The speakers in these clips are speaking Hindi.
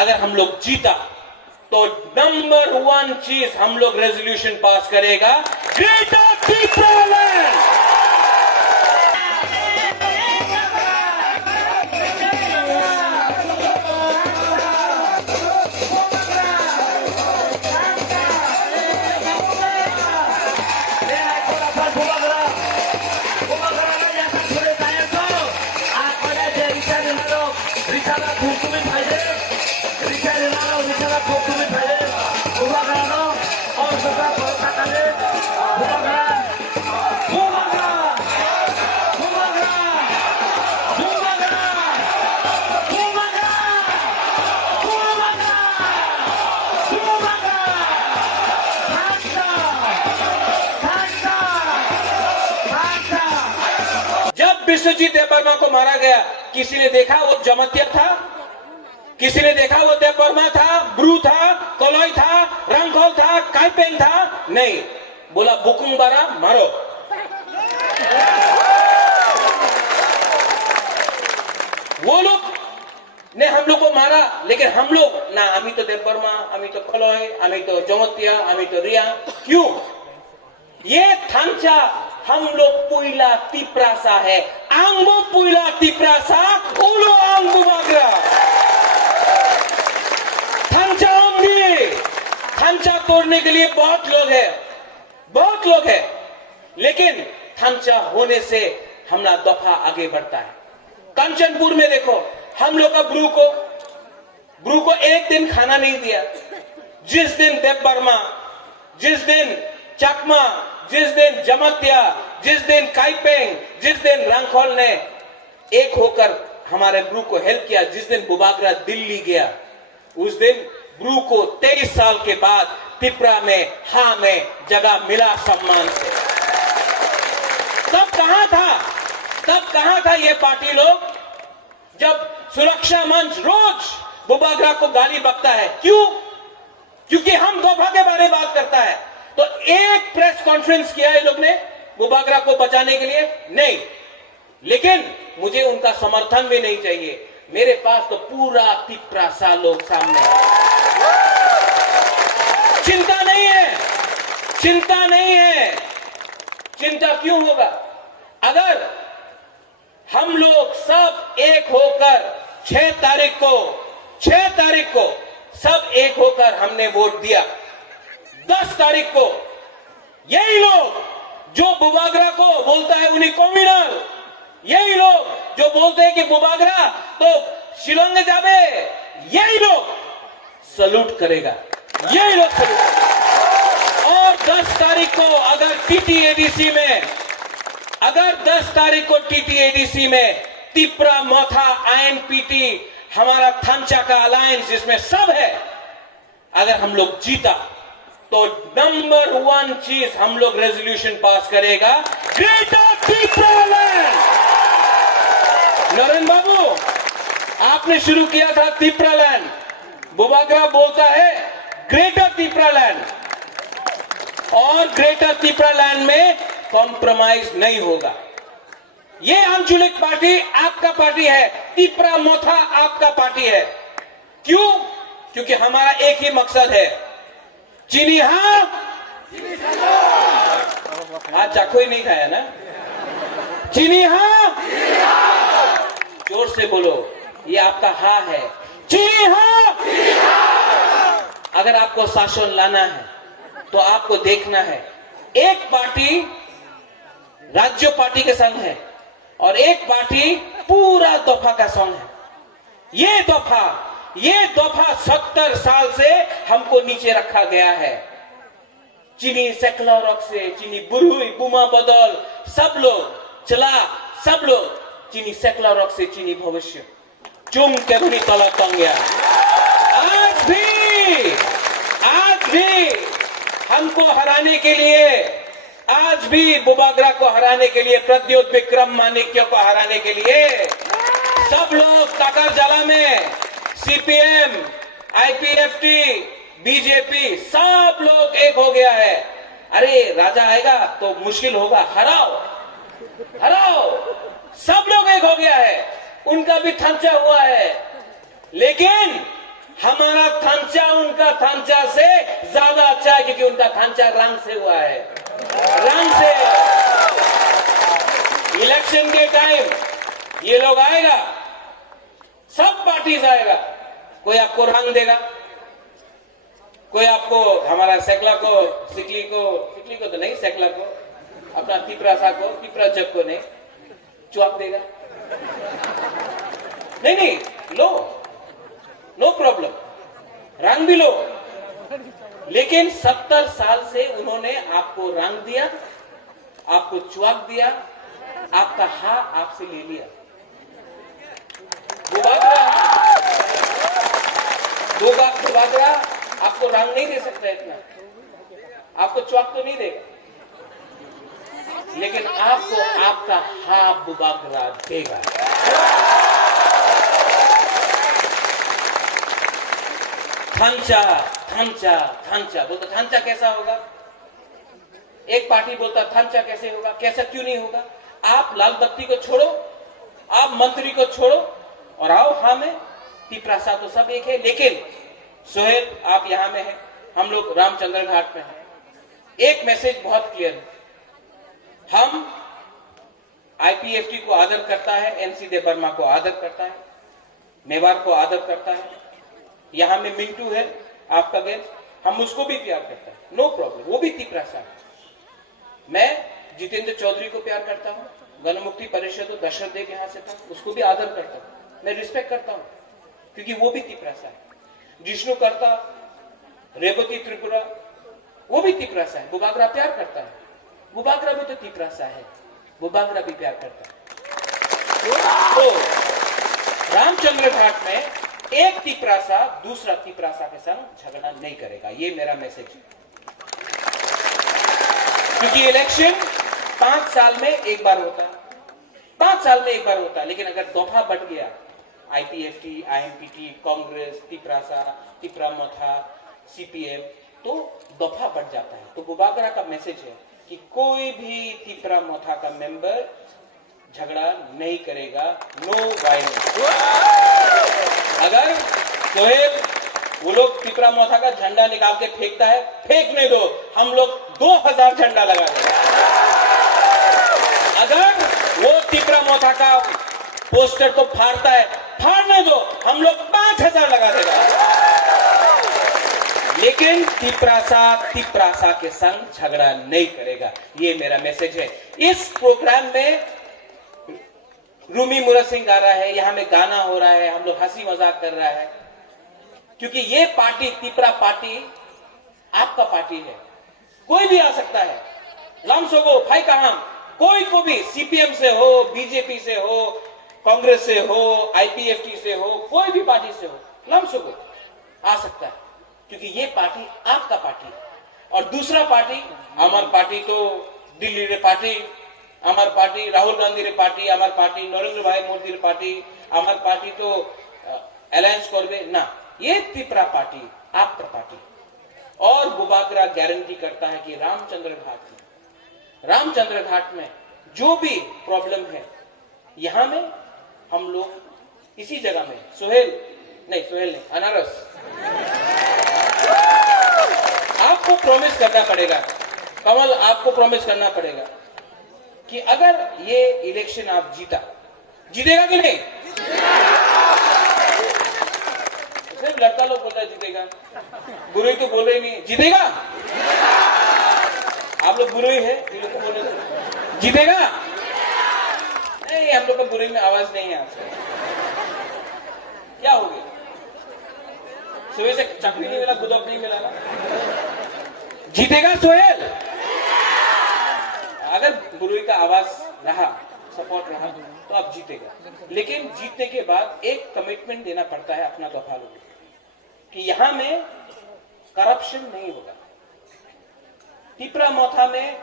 अगर हम लोग जीता तो नंबर 1 चीज हम लोग रेजोल्यूशन पास करेगा, ग्रेटर त्रिपुरालैंड। विश्वजीत देववर्मा को मारा गया, किसी ने देखा वो जमतिया था? किसी ने देखा वो देववर्मा था, ब्रू था, कोलोई था, रंगखोल था, काइपेंग था? नहीं, बोला बुकुंग बारा मारो। वो लोग ने हम लोग को मारा, लेकिन हम लोग ना, अमी तो देववर्मा, अमी तो कोलोई, अमी तो जमतिया, अमी तो रिया। क्यों? ये थांचा हम लोग पुइला तिप्रासा है, आंगबो पुइला तिप्रासा, उलो आंग बुबाग्रा। थांचा होंगे, थांचा तोड़ने के लिए बहुत लोग हैं, लेकिन थांचा होने से हमारा दफा आगे बढ़ता है। कंचनपुर में देखो, हम लोग का ब्रू को एक दिन खाना नहीं दिया। जिस दिन देववर्मा, जिस दिन चकमा, जिस दिन जमतिया, जिस दिन काइपेंग, जिस दिन रंगखोल ने एक होकर हमारे ब्रू को हेल्प किया, जिस दिन बुबाग्रा दिल्ली गया, उस दिन ब्रू को 23 साल के बाद त्रिपुरा में हाँ में जगह मिला सम्मान से। तब कहां था ये पार्टी लोग, जब सुरक्षा मंच रोज बुबाग्रा को गाली बकता है? क्यों? क्योंकि हम दफा के बारे में बात करता है। तो एक प्रेस कॉन्फ्रेंस किया ये लोग ने बुबाग्रा को बचाने के लिए? नहीं। लेकिन मुझे उनका समर्थन भी नहीं चाहिए, मेरे पास तो पूरा तिप्रासा लोग सामने है। चिंता नहीं है। चिंता क्यों होगा? अगर हम लोग सब एक होकर 6 तारीख को सब एक होकर हमने वोट दिया, 10 तारीख को यही लोग जो बुबाग्रा को बोलता है उन्हीं कॉम्युनल, यही लोग जो बोलते हैं कि बुबाग्रा तो शिलोंग जाबे, यही लोग सलूट करेगा, यही लोग सलूट। और 10 तारीख को अगर टीटीएडीसी में त्रिपुरा मोथा आईएनपीटी हमारा थांचा का अलायंस जिसमें सब है, अगर हम लोग जीता तो नंबर 1 चीज हम लोग रेजोल्यूशन पास करेगा, ग्रेटर त्रिपुरालैंड। नरेंद्र बाबू, आपने शुरू किया था त्रिपुरालैंड, बुबाग्रा बोलता है ग्रेटर त्रिपुरालैंड, और ग्रेटर त्रिपुरालैंड में कॉम्प्रोमाइज नहीं होगा। ये आंचलिक पार्टी आपका पार्टी है, त्रिपुरा मोथा आपका पार्टी है। क्यों? क्योंकि हमारा एक ही मकसद है, चीनी हाँ, आज चाको ही नहीं खाया ना, चीनी हाँ, जोर से बोलो, ये आपका हाँ है, चीनी हाँ। अगर आपको शासन लाना है तो आपको देखना है, एक पार्टी राज्य पार्टी के संग है और एक पार्टी पूरा दफा का संग है। ये दफा 70 साल से हमको नीचे रखा गया है। चीनी सेक्लॉरक से, चीनी बुरुई बुमा बदल, सब लोग चीनी सेक्लॉरक से चीनी भविष्य चुम के भनी तला तंग्या। आज भी हमको हराने के लिए, आज भी बुबाग्रा को हराने के लिए, प्रद्योत विक्रम माणिक्य को हराने के लिए सब लोग काकरजाला में सीपीएम, आईपीएफटी, बीजेपी सब लोग एक हो गया है। अरे राजा आएगा तो मुश्किल होगा, हराओ, सब लोग एक हो गया है, उनका भी थांचा हुआ है। लेकिन हम थांचा उनका थांचा से ज्यादा अच्छा है, क्योंकि उनका थांचा रंग से हुआ है, रंग से। इलेक्शन के टाइम ये लोग आएगा, सब पार्टीज आएगा, कोई आपको रंग देगा, कोई आपको हमारा सेकला को सिकली को तो नहीं, सेकला को अपना तिपरासा को, तिपरा जग को नहीं, चौक देगा। नहीं, लो, नो प्रॉब्लम, रंग भी लो। लेकिन 70 साल से उन्होंने आपको रंग दिया, आपको चौक दिया, आपका हा आपसे ले लिया। बुबागरा आपको रंग नहीं दे सकता इतना, आपको चौक तो नहीं देगा, लेकिन आपको आपका हा बुबागरा देगा। थांचा थांचा थांचा बोलता, थांचा कैसा होगा? एक पार्टी बोलता थांचा कैसे होगा, कैसा क्यों नहीं होगा? आप लाल बत्ती को छोड़ो, आप मंत्री को छोड़ो और आओ हाँ में, तिपरासा तो सब एक है। लेकिन सोहेल आप यहां में हैं, हम लोग रामचंद्र घाट में हैं। एक मैसेज बहुत क्लियर है, हम आईपीएफटी को आदर करता है, एनसी देव वर्मा को आदर करता है, मेवाड़ को आदर करता है। यहां में मिंटू है आपका गेस्ट, हम उसको भी प्यार करता है, नो प्रॉब्लम, वो भी तिपरासा है। मैं जितेंद्र चौधरी को प्यार करता हूं, गणमुक्ति परिषद दशरथ देव यहां से था, उसको भी आदर करता हूं, मैं रिस्पेक्ट करता हूं, क्योंकि वो भी तिपरासा है। जिष्णु करता, रेवती त्रिपुरा, वो भी तिपरासा है। बुबागरा प्यार करता है, बुबागरा भी तो तिपरासा है, बुबागरा भी प्यार करता है। तो रामचंद्र घाट में एक तिपरासा दूसरा तिपरासा के संग झगड़ा नहीं करेगा, ये मेरा मैसेज है। क्योंकि इलेक्शन 5 साल में एक बार होता है, 5 साल में एक बार होता है। लेकिन अगर दफा बढ़ गया, आईपीएफटी, आईएमपीटी, कांग्रेस, तिपरासा, तिपरामोथा, सीपीएम, तो दफा बढ़ जाता है। तो बुबागरा का मैसेज है कि कोई भी तिपरामोथा का मेंबर झगड़ा नहीं करेगा, नो वायलेंस। अगर सोहेल वो लोग तिपरामोथा का झंडा निकाल के फेंकता है, फेंकने दो, हम लोग 2000 झंडा लगा देंगे। अगर वो तिपरामोथा का पोस्टर को फाड़ता है, फाड़ने दो, हम लोग 5000 लगा देगा। लेकिन तिपरासा के संग झगड़ा नहीं करेगा, ये मेरा मैसेज है। इस प्रोग्राम में रूमी मुरा सिंह आ रहा है, यहां में गाना हो रहा है, हम लोग हंसी मजाक कर रहा है, क्योंकि ये पार्टी, तिपरा पार्टी आपका पार्टी है। कोई भी आ सकता है, लामसोगो भाई कहां, कोई को भी, सीपीएम से हो, बीजेपी से हो, कांग्रेस से हो, आईपीएफटी से हो, कोई भी पार्टी से हो, लामसोगो आ सकता है, क्योंकि ये पार्टी आपका पार्टी है। और दूसरा पार्टी, हमार पार्टी तो दिल्ली रे पार्टी, हमार पार्टी राहुल गांधी रे पार्टी, हमार पार्टी नरेंद्र भाई मोदी रे पार्टी, हमार पार्टी तो अलायंस करबे ना, ये तिपरा पार्टी आपका पार्टी। और बुबागरा गारंटी करता है कि रामचंद्र घाट में जो भी प्रॉब्लम है, यहां में हम लोग इसी जगह में, सोहेल नहीं, अनारस, आपको प्रॉमिस करना पड़ेगा, कमल आपको प्रॉमिस करना पड़ेगा कि अगर ये इलेक्शन आप जीतेगा कि नहीं? सिर्फ लड़का लोग बोलता है जीतेगा, बुरुई तो बोल रहे नहीं, जीतेगा? आप लोग बुरुई है, ये लोग को बोले जीतेगा? नहीं, हम लोग का बुरुई में आवाज नहीं है आपसे। क्या हो गया? सुबह से चकरी नहीं मिला, गुदौक नहीं मिला ना? जीतेगा सोहेल? अगर बुरुई का आवाज रहा, सपोर्ट रहा, तो आप जीतेगा। लेकिन जीतने के बाद एक कमिटमेंट देना पड़ता है अपना दफा लोग कि यहां में करप्शन नहीं होगा। तिपरामोथा में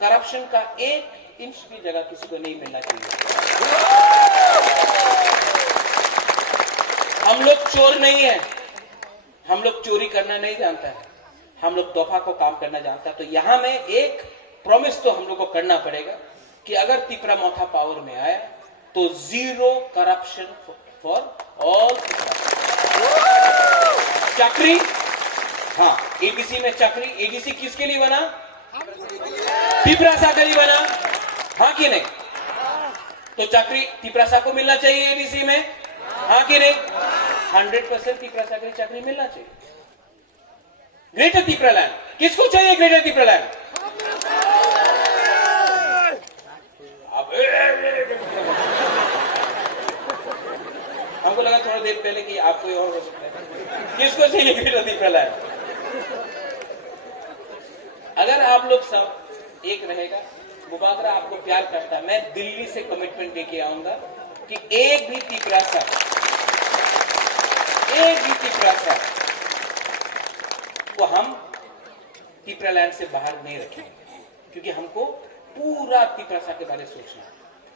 करप्शन का 1 इंच की जगह किसी को नहीं मिलना चाहिए। हम लोग चोर नहीं है, हम लोग चोरी करना नहीं जानता है, हम लोग दफा को काम करना जानता है। तो यहां में एक प्रॉमिस तो हम लोग को करना पड़ेगा कि अगर तिपरामोथा पावर में आया तो 0 करप्शन फॉर ऑल। चक्री, हाँ एबीसी में चक्री, एबीसी किसके लिए बना? तिपरासा के लिए बना, हाँ कि नहीं? तो चक्री तिपरासा को मिलना चाहिए एबीसी में, हाँ कि नहीं? 100% तिपरासा के लिए चक्री मिलना चाहिए। ग्रेटर तिपरालैंड किसको चाहिए? ग्रेटर तिपरालैंड। अब हमको लगा थोड़ा देर पहले कि आप कोई और हो सकता है। किसको चाहिए ग्रेटर तिपरालैंड? अगर आप लोग सब एक रहेगा, मुबागरा आपको प्यार करता, मैं दिल्ली से कमिटमेंट देके आऊंगा कि एक भी तिपरासा को हम तिपरालैंड से बाहर नहीं रखेंगे, क्योंकि हमको पूरा तिपरासा के बारे में सोचना है।